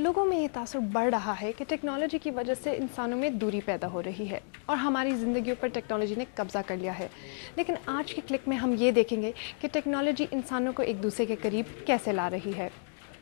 لوگوں میں یہ تاثر بڑھ رہا ہے کہ ٹیکنالوجی کی وجہ سے انسانوں میں دوری پیدا ہو رہی ہے اور ہماری زندگیوں پر ٹیکنالوجی نے قبضہ کر لیا ہے. لیکن آج کے کلک میں ہم یہ دیکھیں گے کہ ٹیکنالوجی انسانوں کو ایک دوسرے کے قریب کیسے لا رہی ہے.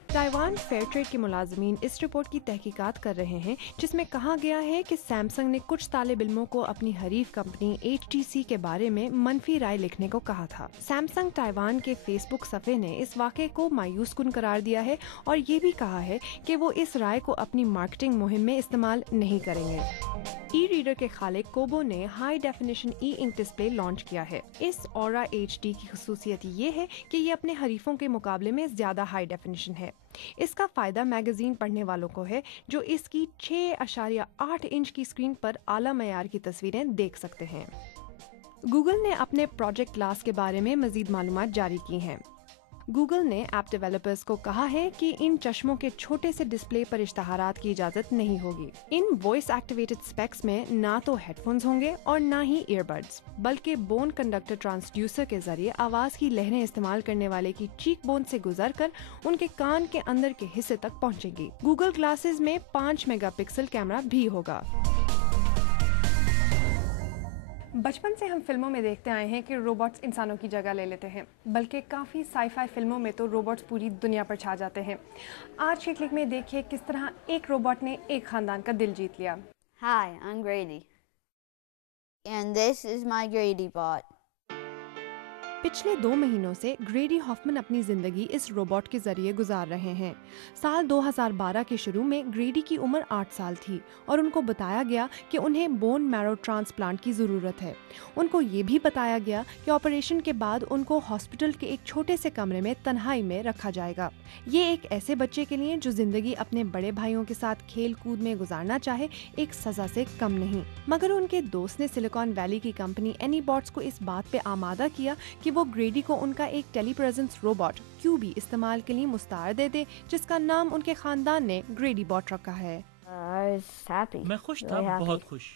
تائیوان فیئر ٹریڈ کے ملازمین اس رپورٹ کی تحقیقات کر رہے ہیں جس میں کہا گیا ہے کہ سیمسنگ نے کچھ طالب علموں کو اپنی حریف کمپنی HTC کے بارے میں منفی رائے لکھنے کو کہا تھا. سیمسنگ تائیوان کے فیس بک صفحے نے اس واقعے کو مایوس کن قرار دیا ہے اور یہ بھی کہا ہے کہ وہ اس رائے کو اپنی مارکیٹنگ مہم میں استعمال نہیں کریں گے. ای ریڈر کے خالق کوبو نے ہائی ڈیفینیشن ای انک ڈسپلے لانچ کیا ہے. اس اورا HD کی خصوصیت یہ ہے کہ یہ اپنے حریفوں کے مقابلے میں زیادہ ہائی ڈیفینیشن ہے. اس کا فائدہ میگزین پڑھنے والوں کو ہے جو اس کی 6.8 انچ کی اسکرین پر اعلیٰ معیار کی تصویریں دیکھ سکتے ہیں. گوگل نے اپنے پروجیکٹ گلاس کے بارے میں مزید معلومات جاری کی ہیں. گوگل نے ایپ ڈیولپرز کو کہا ہے کہ ان چشموں کے چھوٹے سے ڈسپلے پر اشتہارات کی اجازت نہیں ہوگی. ان وائس ایکٹیویٹڈ اسپیکس میں نہ تو ہیڈ فونز ہوں گے اور نہ ہی ایئر بڈز، بلکہ بون کنڈکٹر ٹرانسڈیوسر کے ذریعے آواز کی لہریں استعمال کرنے والے کی چیک بون سے گزر کر ان کے کان کے اندر کے حصے تک پہنچے گی. گوگل گلاسز میں 5 میگا پکسل کیمرہ بھی ہوگا. بچپن سے ہم فلموں میں دیکھتے آئے ہیں کہ روبوٹس انسانوں کی جگہ لے لیتے ہیں، بلکہ کافی سائی فائی فلموں میں تو روبوٹس پوری دنیا پر چھا جاتے ہیں. آج کے کلک میں دیکھیے کس طرح ایک روبوٹ نے ایک خاندان کا دل جیت لیا. Hi, I'm Grady. And this is my Grady bot. پچھلے 2 مہینوں سے گریڈی ہافمن اپنی زندگی اس روبوٹ کے ذریعے گزار رہے ہیں. سال 2012 کے شروع میں گریڈی کی عمر 8 سال تھی اور ان کو بتایا گیا کہ انہیں بون میرو ٹرانسپلانٹ کی ضرورت ہے. ان کو یہ بھی بتایا گیا کہ آپریشن کے بعد ان کو ہاسپٹل کے ایک چھوٹے سے کمرے میں تنہائی میں رکھا جائے گا. یہ ایک ایسے بچے کے لیے جو زندگی اپنے بڑے بھائیوں کے ساتھ کھیل کود میں گزارنا چاہے ایک سزا سے کم نہیں. مگر ان کے دوست نے سلیکان ویلی کی کمپنی اینی باٹس کو اس بات پہ آمادہ کیا کہ وہ گریڈی کو ان کا ایک ٹیلی پریزنس روبوٹ QB استعمال کے لیے مستعار دے دے جس کا نام ان کے خاندان نے گریڈی باٹ رکھا ہے. میں خوش تھا، بہت خوش،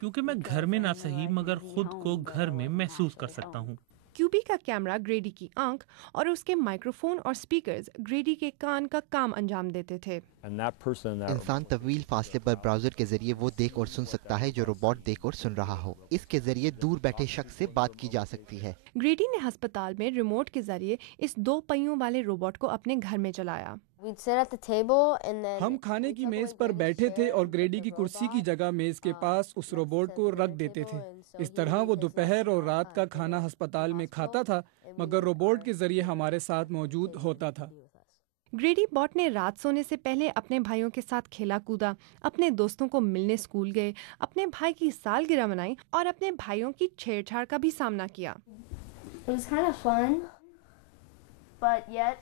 کیونکہ میں گھر میں نہ صحیح مگر خود کو گھر میں محسوس کر سکتا ہوں. QB کا کیمرہ گریڈی کی آنکھ اور اس کے مائکرو فون اور سپیکرز گریڈی کے کان کا کام انجام دیتے تھے. انسان طویل فاصلے پر براؤزر کے ذریعے وہ دیکھ اور سن سکتا ہے جو روبوٹ دیکھ اور سن رہا ہو. اس کے ذریعے دور بیٹھے شخص سے بات کی جا سکتی ہے. گریڈی نے ہسپتال میں ریموٹ کے ذریعے اس 2 پہیوں والے روبوٹ کو اپنے گھر میں چلایا. ہم کھانے کی میز پر بیٹھے تھے اور گریڈی کی کرسی کی جگہ میز کے پاس اس روبوٹ کو رکھ دیتے تھے. اس طرح وہ دوپہر اور رات کا کھانا ہسپتال میں کھاتا تھا مگر روبوٹ کے ذریعے ہمارے ساتھ موجود ہوتا تھا. گریڈی باٹ نے رات سونے سے پہلے اپنے بھائیوں کے ساتھ کھیلا کودا، اپنے دوستوں کو ملنے اسکول گئے، اپنے بھائی کی سالگرہ منائی اور اپنے بھائیوں کی چھیڑ چھاڑ کا بھی سامنا کیا.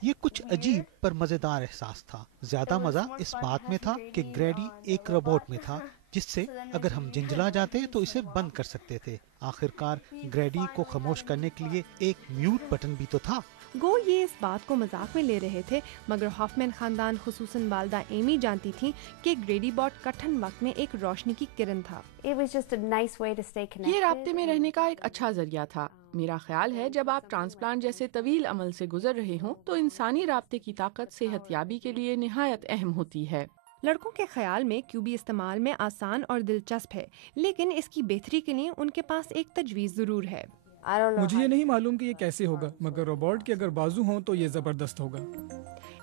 یہ کچھ عجیب پر مزیدار احساس تھا. زیادہ مزہ اس بات میں تھا کہ گریڈی ایک روبوٹ میں تھا جس سے اگر ہم جھنجھلا جاتے تو اسے بند کر سکتے تھے. آخرکار گریڈی کو خاموش کرنے کے لیے ایک میوٹ بٹن بھی تو تھا. گو یہ اس بات کو مذاق میں لے رہے تھے مگر ہافمین خاندان خصوصاً والدہ ایمی جانتی تھیں کہ گریڈی باٹ کٹھن وقت میں ایک روشنی کی کرن تھا. یہ رابطے میں رہنے کا ایک اچھا ذریعہ تھا. میرا خیال ہے جب آپ ٹرانسپلانٹ جیسے طویل عمل سے گزر رہے ہوں تو انسانی رابطے کی طاقت صحت یابی کے لیے نہایت اہم ہوتی ہے. لڑکوں کے خیال میں QB استعمال میں آسان اور دلچسپ ہے لیکن اس کی بہتری کے لیے ان کے پاس ایک تجویز ضرور ہے. مجھے یہ نہیں معلوم کہ یہ کیسے ہوگا مگر روبوٹ کے اگر بازو ہوں تو یہ زبردست ہوگا.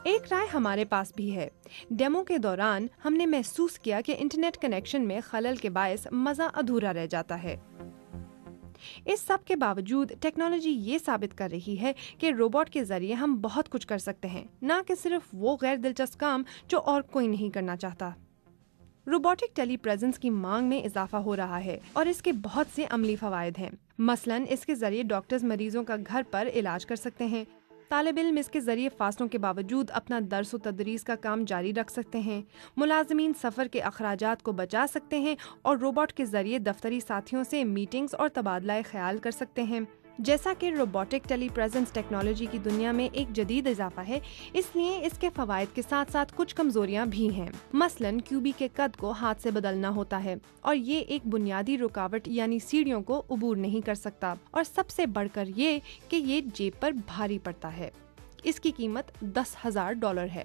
ایک رائے ہمارے پاس بھی ہے. ڈیمو کے دوران ہم نے محسوس کیا کہ انٹرنیٹ کنیکشن میں خلل کے باعث مزہ ادھورا رہ جاتا ہے. اس سب کے باوجود ٹیکنالوجی یہ ثابت کر رہی ہے کہ روبوٹ کے ذریعے ہم بہت کچھ کر سکتے ہیں، نہ کہ صرف وہ غیر دلچسپ کام جو اور کوئی نہیں کرنا چاہتا. روبوٹک ٹیلی پریزنس کی مانگ میں اضافہ ہو رہا ہے اور اس کے بہت سے عملی فوائد ہیں. مثلاً اس کے ذریعے ڈاکٹرز مریضوں کا گھر پر علاج کر سکتے ہیں. طالب علم اس کے ذریعے فاصلوں کے باوجود اپنا درس و تدریس کا کام جاری رکھ سکتے ہیں. ملازمین سفر کے اخراجات کو بچا سکتے ہیں اور روبوٹ کے ذریعے دفتری ساتھیوں سے میٹنگز اور تبادلہ خیال کر سکتے ہیں. جیسا کہ روبوٹک ٹیلی پریزنس ٹیکنالوجی کی دنیا میں ایک جدید اضافہ ہے اس لیے اس کے فوائد کے ساتھ ساتھ کچھ کمزوریاں بھی ہیں. مثلاً QB کے قد کو ہاتھ سے بدلنا ہوتا ہے اور یہ ایک بنیادی رکاوٹ یعنی سیڑھیوں کو عبور نہیں کر سکتا. اور سب سے بڑھ کر یہ کہ یہ جیب پر بھاری پڑتا ہے. اس کی قیمت $10,000 ہے.